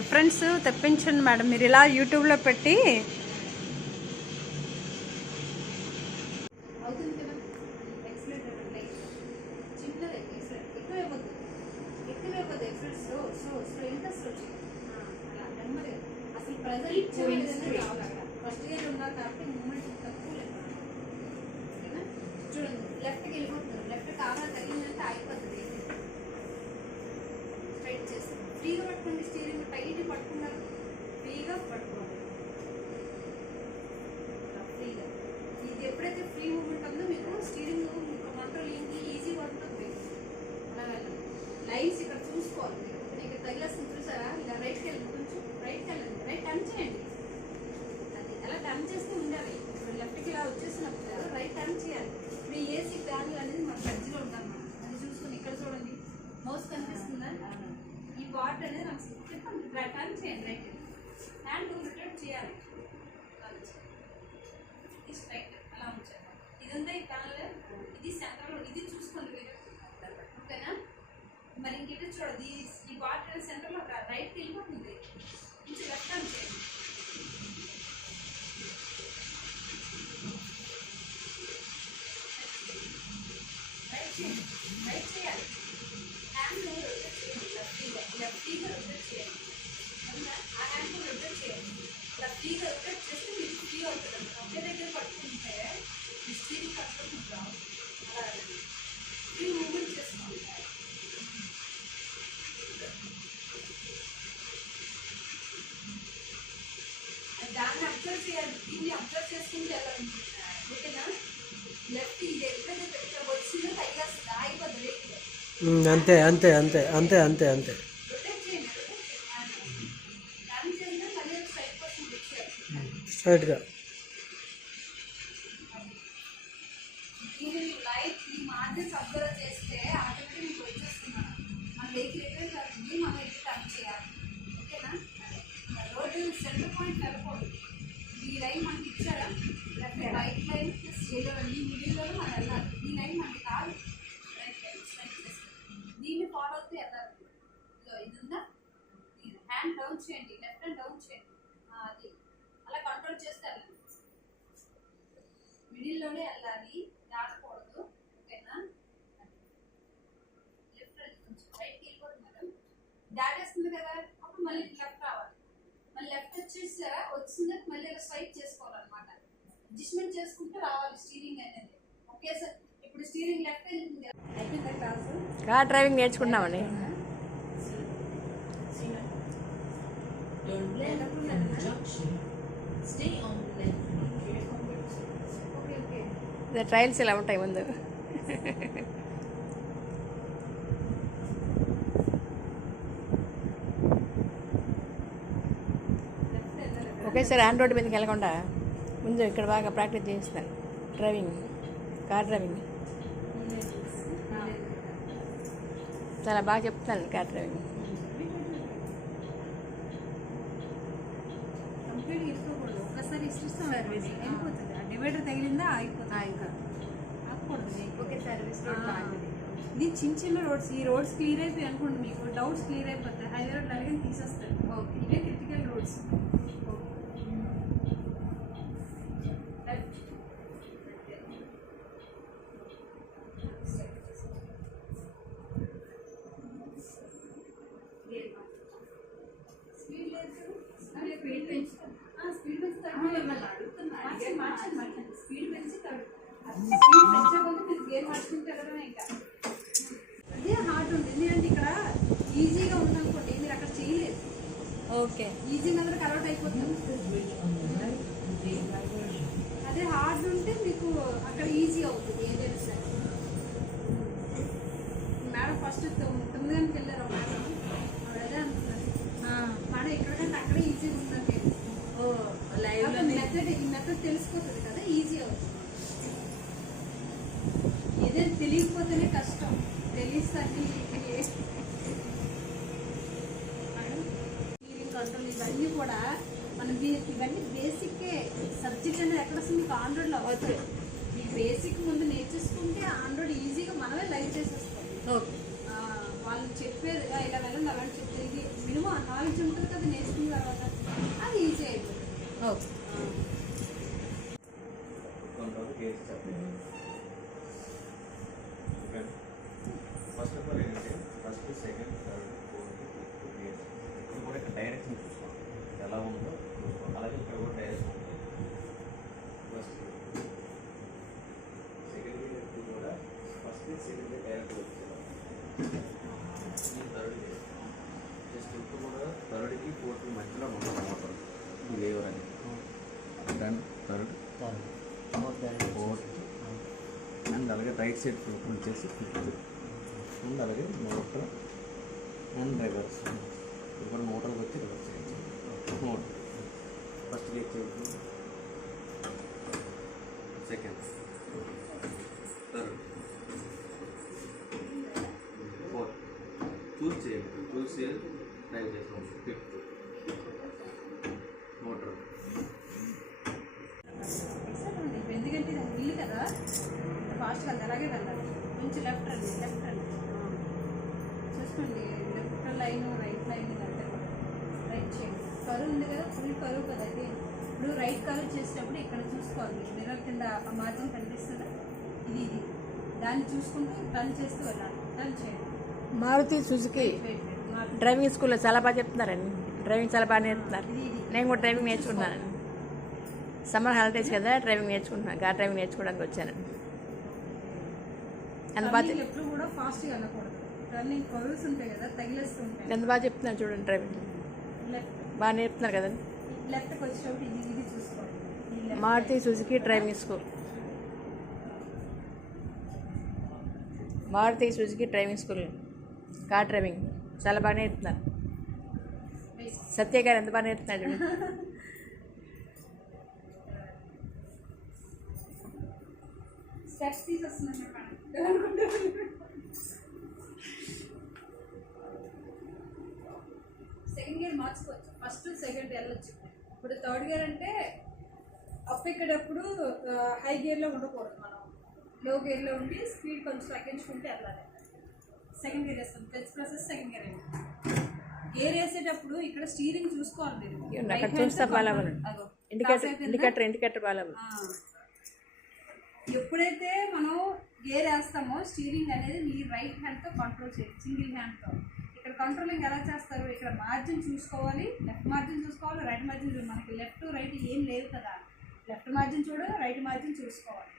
Reference తెప్పించండి madam. మీరు ఇలా యూట్యూబ్లో పెట్టి చూడండి, లెఫ్ట్కి వెళ్ళిపోతుంది. లెఫ్ట్ కావాలి తగిలిందంటే అయిపోతుంది. స్ట్రైట్ చేస్తాం. ఫ్రీగా పట్టుకోండి. స్టీరింగ్ టైట్ పట్టుకున్నారు. ఫ్రీగా పట్టుకోండి. ఫ్రీగా ఇది ఎప్పుడైతే ఫ్రీ మూమెంట్ ఉందో మీకు స్టీరింగ్ కంట్రోల్ ఈజీగా ఉంటుంది. అలా వెళ్ళండి. లైన్స్ ఇక్కడ చూసుకోవాలి. మీకు తగిలేస్తుంది చూసారా? ఇలా రైట్కి వెళ్ళండి. కొంచెం రైట్కి వెళ్ళండి. రైట్ టర్న్ చేయండి. అది అలా టర్న్ చేస్తూ ఉండాలి. ఇప్పుడు లెఫ్ట్కి ఇలా వచ్చేసినప్పుడు రైట్ టర్న్ చేయాలి. ఇప్పుడు ఏసీ ఫ్యాన్ అనేది మన మధ్యలో ఉంటాం. అది చూసుకొని ఇక్కడ చూడండి. మౌస్ కనిపిస్తుందా? ఈ పార్ట్ అనేది నాకు చెప్పండి. టర్న్ చేయండి. రైట్ హ్యాండ్ రొటేట్ చేయాలి. స్ట్రైట్ అలా ఉంచాలి. ఇది ఉందా ఈ ప్యానల్? ఇది సెంటర్లో. ఇది చూసుకోండి మీరు. ఓకేనా? మరి ఇంకెటు చూడదు. ఈ పార్ట్ అనేది సెంటర్లో రైట్కి వెళ్ళిపోతుంది. కొంచెం లెఫ్ట్ టర్న్ చేయండి. రైట్ చేయాలి. హ్యాండ్ రొటేట్ చేయండి. లెఫ్ట్గా రొటేట్ చేయాలి. ఆ హ్యాండ్ రొటేట్ చేయాలి. లెఫ్ట్గా రొటేట్ చేస్తే మీకు ఫ్రీ అవుతుంది. ఒకే దగ్గర పట్టుకుంటే స్టీరింగ్ పట్టుకుంటాం. అలా ఫ్రీ మూమెంట్ చేసుకోండి. దాన్ని అబ్జర్వ్ చేయాలి. దీన్ని అబ్జర్వ్ చేసుకుంటే ఎలా ఉంటుంది? ఓకేనా? లెఫ్ట్ ఇది ఎక్కడైతే ఇక్కడ వచ్చిందో తగ్గేస్తుంది. ఆగిపోతుంది. అంతే అంతే అంతే అంతే అంతే అంతే స్ట్రైట్గా. లైట్ ఈ మార్జిన్స్ అబ్జర్వ్ చేస్తే ఆటోమేటిక్ మీకు వచ్చేస్తున్నాను. మన వెహికల్ ఎక్కడ అవుతుంది, మనం ఎక్కడ టర్న్ చేయాలి. ఓకేనా? రోడ్డు సెంటర్ పాయింట్ వెళ్ళకూడదు. ఈ లైన్ మనకి ఇచ్చారా? లెఫ్ట్ రైట్ లైన్ ప్లస్ ఈ మిడిల్లో మనం వెళ్ళాలి. ఈ లైన్ మనకి కాదు. దీన్ని ఫాలో అవుతూ వెళ్ళాలి. ఇది ఉందా? హ్యాండ్ డౌన్ చేయండి. లెఫ్ట్ హ్యాండ్ డౌన్ చేయండి. అది అలా కంట్రోల్ చేస్తే వెళ్ళండి. మిడిల్లోనే వెళ్ళాలి. దాటకూడదు. ఓకేనా? లెఫ్ట్ కొంచెం రైట్కి వెళ్ళిపోతుంది మేడం. దాటేస్తుంది కదా, అప్పుడు మళ్ళీ లెఫ్ట్ రావాలి. మళ్ళీ లెఫ్ట్ వచ్చేసారా? వచ్చిందని మళ్ళీ ఇలా స్ట్రైట్ చేసుకోవాలన్నమాట. అడ్జస్ట్మెంట్ చేసుకుంటూ రావాలి స్టీరింగ్ అనేది. Okay sir. ఇప్పుడు స్టీరింగ్ లెఫ్ట్ వెళ్ళింది. అయిపోయిందా క్లాసు? కార్ డ్రైవింగ్ నేర్చుకుంటున్నామండి. ట్రయల్స్ ఇలా ఉంటాయి ముందు. ఒకేసారి ఆన్ రోడ్డు మీదకి వెళ్ళకుండా ముందు ఇక్కడ బాగా ప్రాక్టీస్ చేయిస్తాను. డ్రైవింగ్, కార్ డ్రైవింగ్ చాలా బాగా చెప్తాను. కార్ డ్రైవింగ్ కంప్లీట్ ఇసుకోకూడదు. ఒక్కసారి ఇస్తాం వెళ్ళిపోతుంది. ఆ డివైడర్ తగిలిందా అయిపోతుంది. ఇంకా ఆగకూడదు. ఓకే సర్వీస్ రోడ్ బాగుంటుంది. ఇది చిన్న చిన్న రోడ్స్. ఈ రోడ్స్ క్లియర్ అయిపోయి అనుకోండి, మీకు డౌట్స్ క్లియర్ అయిపోతాయి. హైవే రోడ్ అలాగే తీసేస్తారు. ఓకే, ఇవే క్రిటికల్ రోడ్స్. స్పీడ్ లేదు. స్పీడ్ పెంచుతాను. స్పీడ్ పెంచుతాడు. మిమ్మల్ని అడుగుతున్నాను. మార్చండి. స్పీడ్ పెంచుతాడు. స్పీడ్ పెంచకపోతే మీరు గేర్ మార్చుకుంటే వెళ్ళడమే. ఇంకా అదే హార్డ్ ఉంది. ఎందుకంటే ఇక్కడ ఈజీగా ఉందనుకోండి, మీరు అక్కడ చేయలేదు. ఓకే, ఈజీగా అందరికి అలవాటు అయిపోతుంది. అదే హార్డ్ ఉంటే మీకు అక్కడ ఈజీ అవుతుంది ఏదైనా సరే. మేడం ఫస్ట్ 9 గంటలకు వెళ్ళారు మేడం. అదే అంటున్నారు మేడం ఎక్కడికంటే అక్కడే ఈజీగా ఉందంటే. ఈ మెథడ్ తెలిసిపోతుంది కదా, ఈజీ అవుతుంది. ఏదైనా తెలియకపోతేనే కష్టం. తెలిస్తే కంట్రోల్ ఇవన్నీ కూడా మనం ఇవన్నీ బేసిక్కే. సబ్జెక్ట్ అనేది ఎక్కడ వస్తుంది? మీకు ఆండ్రాయిడ్లో అవ్వదు. ఈ బేసిక్ ముందు నేర్చేసుకుంటే ఆండ్రాయిడ్ ఈజీగా మనమే లైవ్ చేసేస్తాం. వాళ్ళు చెప్పేది ఇలా వెళ్ళండి అలాంటి చెప్తే ఇది మినిమం ఆ నాలెడ్జ్ ఉంటుంది కదా నేర్చుకున్న తర్వాత అది ఈజీ అయిపోతుంది. ఓకే. ఫస్ట్ ఆఫ్ ఆల్ ఏంటంటే first second third fourth fifth gears ఇప్పుడు కూడా ఇక్కడ డైరెక్షన్ చూసుకోండి ఎలా ఉందో చూసుకోండి. అలాగే ఇక్కడ కూడా డైరెక్షన్ ఉంటుంది. ఫస్ట్ సెకండ్ గేర్ కూడా ఫస్ట్ సెకండ్ గేర్ డైరెక్ట్ వచ్చేలా ఈ థర్డ్ గేర్ జస్ట్ ఇప్పుడు కూడా థర్డ్కి ఫోర్త్కి మధ్యలో ఉంటుంది మోటార్ ఈ లేవర్ అని దెన్ థర్డ్ ఫోర్త్ అండ్ అలాగే రైట్ సైడ్ వచ్చేసి ఫిఫ్త్ అండ్ అలాగే మోటర్ అండ్ రివర్స్ ఇప్పుడు మోటార్కి వచ్చి రివర్స్ చేయించండి. మోటర్ ఫస్ట్ గేర్ చేయండి, సెకండ్ థర్డ్ ఫోర్త్ చూస్ చేయండి. చూస్ చేయాలి డ్రైవ్ చేస్తాం. ఫిఫ్త్ మోటార్ ఎందుకంటే ఇది ఇల్లు కదా ఫాస్ట్గా అలాగే వెళ్ళాలి. కొంచెం లెఫ్ట్ రండి, లెఫ్ట్ రండి. చూసుకోండి left line right line right చేయండి. కరువు ఉంది కదా, ఫుల్ కరువు కదా అది. ఇప్పుడు రైట్ కరువు చేసేటప్పుడు ఇక్కడ చూసుకోవాలి. మిర్రర్ కింద ఆ మార్జిన్ కనిపిస్తుందా, ఇది ఇది దాన్ని చూసుకుంటూ టర్న్ చేస్తూ వెళ్ళాలి. టర్న్ చేయండి. మారుతి సుజుకి డ్రైవింగ్ స్కూల్లో చాలా బాగా చెప్తున్నారండి. డ్రైవింగ్ చాలా బాగా నేర్పుతున్నారు. నేను కూడా డ్రైవింగ్ నేర్చుకున్నాను. సమ్మర్ హాలిడేస్ కదా, డ్రైవింగ్ నేర్చుకుంటున్నాను. కార్ డ్రైవింగ్ నేర్చుకోవడానికి వచ్చాను. ఎంత బాగా ఎప్పుడు కూడా ఫాస్ట్గా వెళ్ళకూడదు. టర్నింగ్ కరువుస్ ఉంటాయి కదా, తగిలేస్తుంటాయి. ఎంత బాగా చెప్తున్నారు చూడండి. డ్రైవింగ్ లెఫ్ట్ బాగా నేర్పుతున్నారు కదా. లెఫ్ట్కి వచ్చేటప్పుడు ఇది ఇది చూసుకోండి. Maruti Suzuki driving school. Maruti Suzuki driving school car driving చాలా బాగా నేర్పుతున్నారు. సత్య గారు ఎంత బాగా నేర్పుతున్నారు చూడండి. స్టెప్స్ తీసేస్తున్నాను చెప్పండి. సెకండ్ గేర్ మార్చుకోవచ్చు. ఫస్ట్ సెకండ్ వెళ్ళొచ్చు. ఇప్పుడు థర్డ్ గేర్ అంటే అప్ ఎక్కేటప్పుడు హై గేర్లో ఉండకూడదు. మనం లో గేర్లో ఉండి స్పీడ్ కొంచెం తగ్గించుకుంటే వెళ్ళాలి. సెకండ్ గేర్ వేస్తాం. క్లచ్ ప్రెస్ సెకండ్ గేర్ వేయండి. గేర్ వేసేటప్పుడు ఇక్కడ స్టీరింగ్ చూసుకోవాలి మీరు. అక్కడ చూస్తా బాగా ఇండికేటర్ బాగా. ఎప్పుడైతే మనం గేర్ వేస్తామో స్టీరింగ్ అనేది మీ రైట్ హ్యాండ్తో కంట్రోల్ చేయాలి, సింగిల్ హ్యాండ్తో. ఇక్కడ కంట్రోలింగ్ ఎలా చేస్తారు, ఇక్కడ మార్జిన్ చూసుకోవాలి, లెఫ్ట్ మార్జిన్ చూసుకోవాలి, రైట్ మార్జిన్ చూడాలి. మనకి లెఫ్ట్ రైట్ ఏం లేవు కదా, లెఫ్ట్ మార్జిన్ చూడాలి, రైట్ మార్జిన్ చూసుకోవాలి.